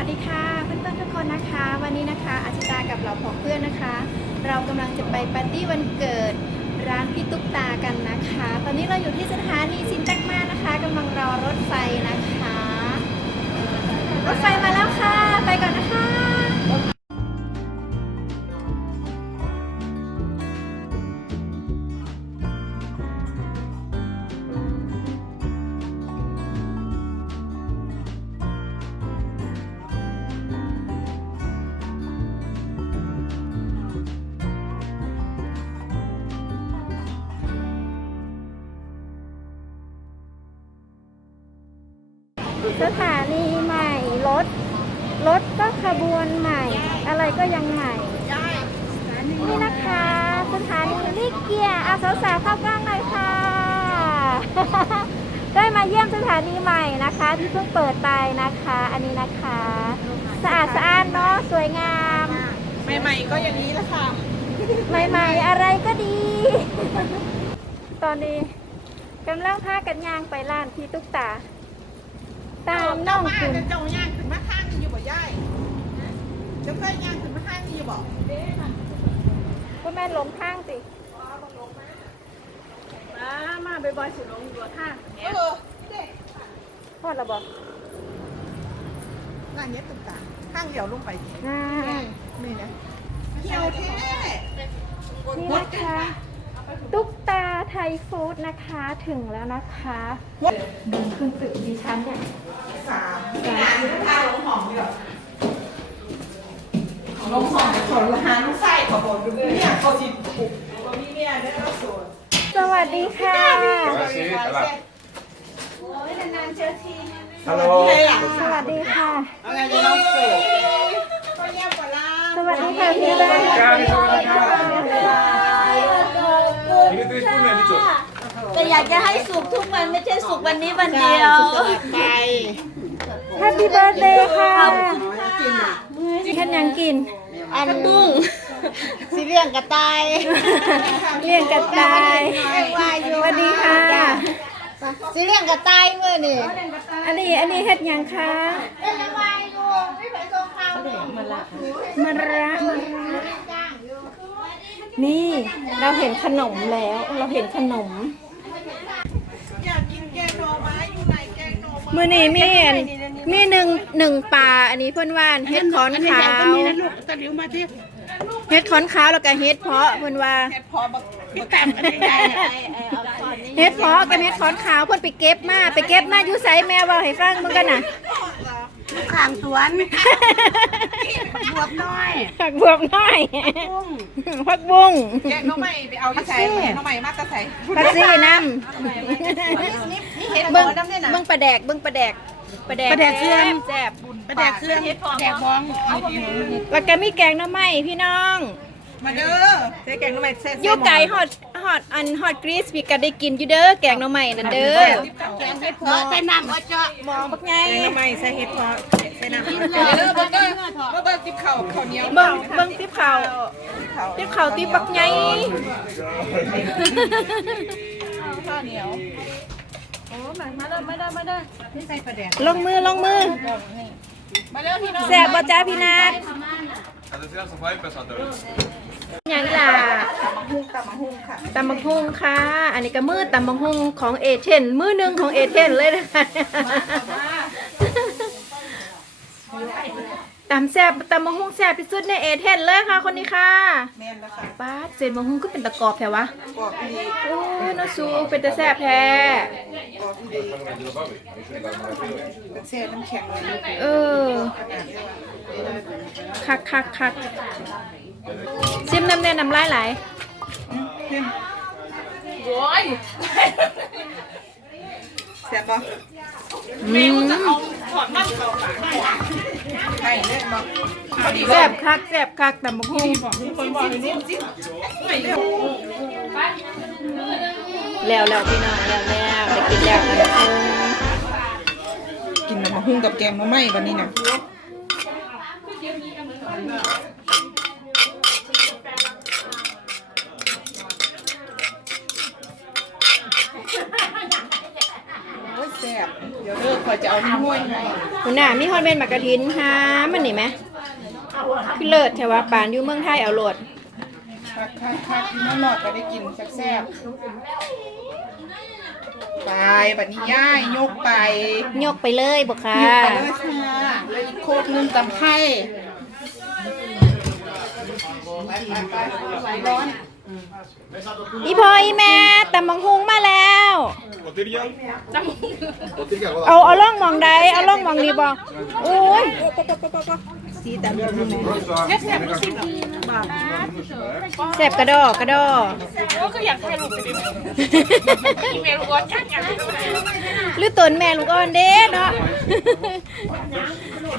วัสดีค่ะเพื่อนๆทุกคนนะคะ วันนี้นะคะอาชิตากับเหล่าของเพื่อนนะคะ เรากำลังจะไปปาร์ตี้วันเกิดร้านพี่ตุ๊กตากันนะคะ ตอนนี้เราอยู่ที่สถานีซินแตกมานะคะกำลังรอรถไฟนะคะ รถไฟมาแล้วค่ะ ไปก่อนนะคะ สถานีใหม่รถรถก็ขบวนใหม่ อะไรก็ยังใหม่ นี่นะคะสถานีลิเกียอาสาวๆเข้ากล้องหน่อยค่ะ ได้มาเยี่ยมสถานีใหม่นะคะ ที่เพิ่งเปิดไปนะคะ อันนี้นะคะ สะอาดสะอาดเนาะสวยงาม ใหม่ๆก็อย่างนี้แหละค่ะ ใหม่ๆอะไรก็ดี ตอนนี้กำลังพากันย่างไปร้านพี่ตุ๊กตา ตามน้องมาคุณจะเจ้าย่างขึ้นมาข้างนี่อยู่บ่ย่ายเจะเคยย่างขึ้นมาข้างนี่อยู่บ่ก็แม่ลงข้างสิมามาบ่อยๆสิลงอยู่ข้างเออเด็กพอดระบอกนั่งเย็ดตุ๊กตาข้างเดียวลงไปอ่านี่นะเหี่ยวแท้นี่นะคะ ตุ๊กตาไทยฟู้ดนะคะถึงแล้วนะคะดูขึ้นตึกดิฉันเนี่ย สามขนาดนี้ต้องทาลงหอมแอบลงหอมขอหาลูกไส้ขอบนด้วยเนี่ยเขาสิปุกมีเนี่ยได้รับส่วนสวัสดีค่ะมาซื้อตลาดโอ้ยนานๆเจอทีฮัลโหลสวัสดีค่ะสะไรจะรับส่วนก็เงียบกว่าลาสวัสดีค่ะพี่แบงค์สวัสดีค่ะพี่ตุ้ยพูดอะไรพี่จุ๊แต่อยากจะให้สุกทุกวันไม่ใช่สุกวันนี้วันเดียวไป แฮปปี้เบิร์ดเดย์ค่ะแค่ยังกิน อันบุ้งสิเลี้ยงกระต่าย เลี้ยงกระต่ายสวัสดีค่ะสิเลี้ยงกระต่ายเมื่อนี่อันนี้อันนี้เฮ็ดหยังคะเป็นยังไงอยู่ไม่ไปส่งข่าวเลยมาละมะระมะระนี่เราเห็นขนมแล้ว เราเห็นขนม อยากกินแกงหน่อไม้อยู่ไหนแกงหน่อไม้มือนี่มีอัน มีหนึ่งหนึ่งปลาอันนี้เพื่อนว่านเฮ็ดขอนขาวตะลิ้วมาที่เฮ็ดขอนขาวแล้วก็เฮ็ดเพาะเพื่อนว่าแค่พอบักพี่แต้มอันใหญ่ๆอะเฮ็ดเพาะกับเฮ็ดขอนขาวเพื่อนไปเก็บมาไปเก็บมาอยู่ไสแม่เว่าให้ฟังมึงกันน่ะ ข้างสวนบวบน้อยผักบวบน้อยผักบุ้งแกงหน่อไม้ไปเอาที่ใส่หน่อไม้มาตะใส่ผักซี่น้นี่เห็ดำเบิ้เบิ้งงน้ำเนี่ยนะเบิ้งปลาแดกเบิ้งปลาแดก ปลาแดกปลาแดกเครื่อง แซ่บไปแดกเครื่องแดกบองๆแล้วก็มีแกงหน้ำไม้พี่น้อง มาเด้อใส่แกงหน่อไม้เส้นอยู่ไก่ฮอดฮอดอันฮอดกรีซพี่ก็ได้กินอยู่เด้อแกงหน้ำไม้นั่นเด้อแกงเห็ดเพราะใส่น้ำก็เจาะมองบักไงหน่อไม้ใส่เห็ดพอใส่น้ำเด้อเบิ้งเด้อเบิ้งติ๊บข้าวข้าวเหนียวเบิ้งเบิ้งติ๊บเขาติ๊บเขาติ๊บบักไงข้าวเหนียว โอ้มามาเด้อมาเด้อมาเด้อนี่ใส่ปลาแดกลงมือลงมือมาเด้อพี่น้องแซ่บบ่จ้าพี่นัท Adesso la fai per saltare. อย่างนี้ล่ะหุ้งตำมะหุ้งค่ะตำบักฮุงค่ะ อันนี้ก็มือตำบักฮุงของเอเทนมือหนึ่งของเอเทนเลยนะคะ ตำแซ่บตำบักฮุงแซ่บที่สุดในเอเทนเลยค่ะคนนี้ค่ะแม่นแล้วค่ะป้าดเจนบักฮุงก็เป็นตะกรอบแถววะกรอบดีโอ้ยน้าสูเป็นตะแซ่บแท้กรอบดีเป็นเศษน้ำแข็งเลยลูกเออคักคักคักซิมน้ำแน่น้ำลายไหลแซ่บปะอืม แซ่บคักแซ่บคักแต่บักฮุงคนบอกเลยนี่จิ๊บแล้วแล้วพี่น้องแล้วแล้วไปกินแล้วกันกินมะฮุ่งกับแกงมะไหม้วันนี้นะโอ้ยแซ่บเดี๋ยวเด้อคอยจะเอาห้วยให้คุณน่ะมีฮอดเมนมากระถินหามันนี่ไหมคือเลิศแถวว่าปานอยู่เมืองไทยเอาโลดคักคักคักที่นั่นหนอดก็ได้กินแซ่บๆไปบัดนี้ย่ายยกไปยกไปเลยบ่ค่ะ ยกไปเลยค่ะแล้วอีกโคกนึงตำไทยไปไปไปไหลร้อน อีพออีแม่ตำบังฮุงมาแล้ว Bottiglia? Bottiglia, เอาเอาล่องมองใดเอาล่องมองนี่บ่โอ้ยสีตำแซ่บกระดอกกระดอก็อยากให้ลูกไปดิเมลูกอ่อนจังอยากให้ลูกหรือตนแม่ลูกอ่อนเด้เนาะ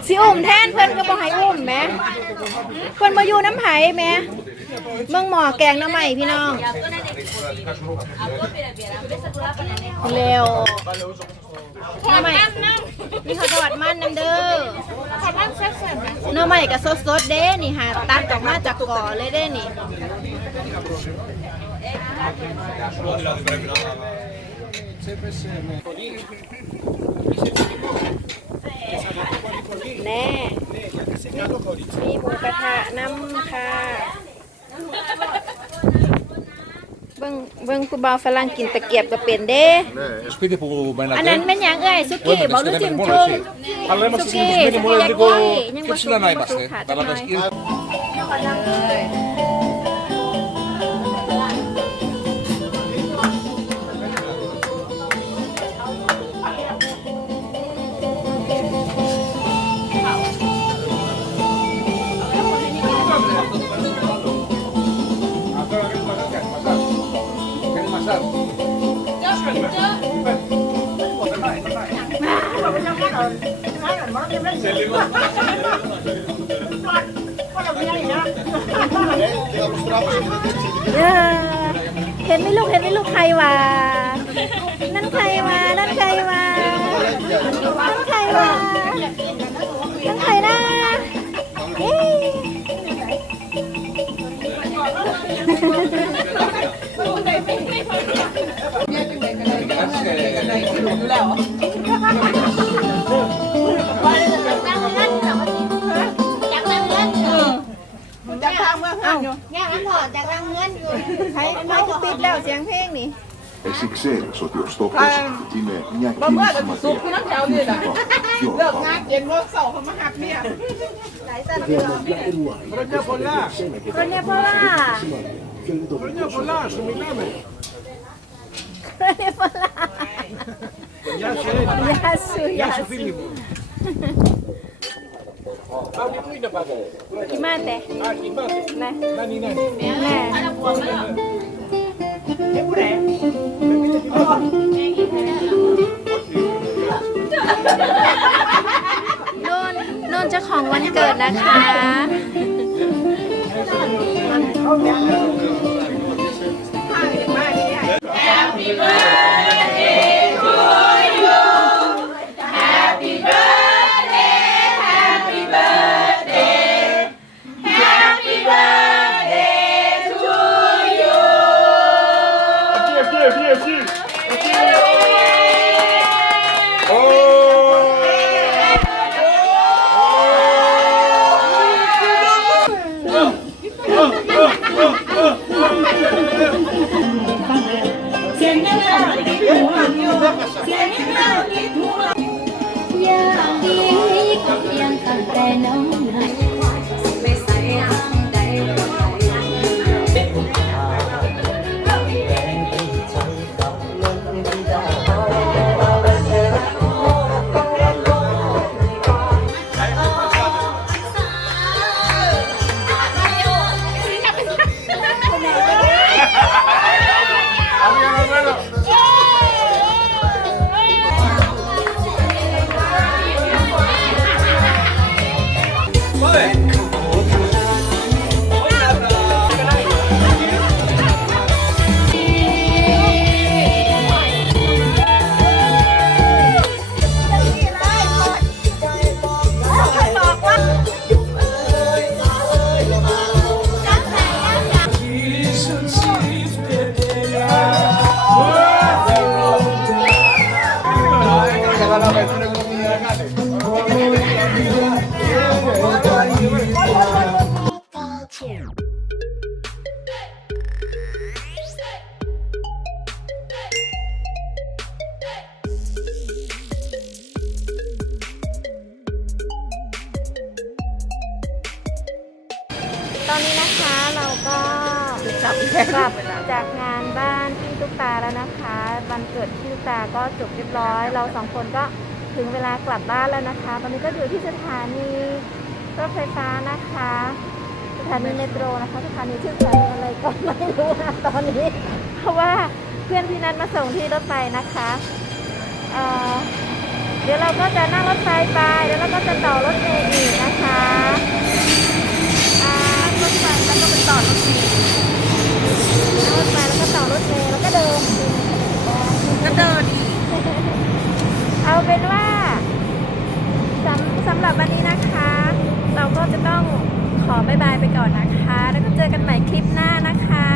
สิอุ้มแทนเพิ่นก็บ่ให้อุ้มแหมเพิ่นบ่อยู่น้ำไผแหม เบิ่งหมอแกงหน้ำใหม่พี่น้อง เร็วหน้ำใหม่นี่เขาทอดมันน้ำเด้อหน้ำใหม่กับสดๆเด้นี่หาตัดออกมาจากก่อเลยเด้นี่ di là dovrebbe no, no, no. แน่มีหมูกระทะน้ำค่ะ เบิ่งเบิ่งผู้บ่าวฝรั่งกินตะเกียบก็เป็นเด้ Spedi po อันนั้น bene เป็นหยังเอ้ยสุกี้บ่หรือจิ้มจุ่ม Allora, ma สุ se กี้ si สุ vede กี้ muore ยัก dico ษ์ก้อยยังบ่ che สุ ce ก la ยัง mai บ่สุก basta. ค่ะจัก Dalla หน่อย เออเห็นไหมลูกเห็นไหมลูกใครวะนั่นใครวะนั่นใครวะนั่นใครวะ นี่ Esikseen sotilastoppos imee บ่เมื่อจะ Jäkki สุกนั่งแถวนี่แหละเลิกงาน Jorpa. เย็นเวิร์กเนี่ยคนเนี่ยเพราะว่าคนเนี่ยเพราะว่ายาสูยาสูกิมาเตะนะแม่โน่นโน่นเจ้าของวันเกิดนะคะเ What? ตอนนี้นะคะเราก็กลับจากงานบ้านพี่ตุ๊กตาแล้วนะคะ วันเกิดพี่ตุ๊กตาก็จบเรียบร้อย เราสองคนก็ถึงเวลากลับบ้านแล้วนะคะ ตอนนี้ก็อยู่ที่สถานีรถไฟฟ้านะคะ สถานีเมโทรนะคะ สถานีชื่อสถานีอะไรก็ไม่รู้นะตอนนี้ เพราะว่าเพื่อนพี่นัทมาส่งที่รถไฟนะคะเออเดี๋ยวเราก็จะนั่งรถไฟไป แล้วเราก็จะต่อรถเมล์อีกนะคะอ่ารถไฟแล้ว ก็ไปต่อรถเมล์นั่งรถไปแล้วก็ต่อรถเมล์แล้วก็เดินก็เดินอีกเอาเป็นว่าสำสำหรับวันนี้นะคะ เราก็จะต้องขอบายบายไปก่อนนะคะ แล้วก็เจอกันใหม่คลิปหน้านะคะ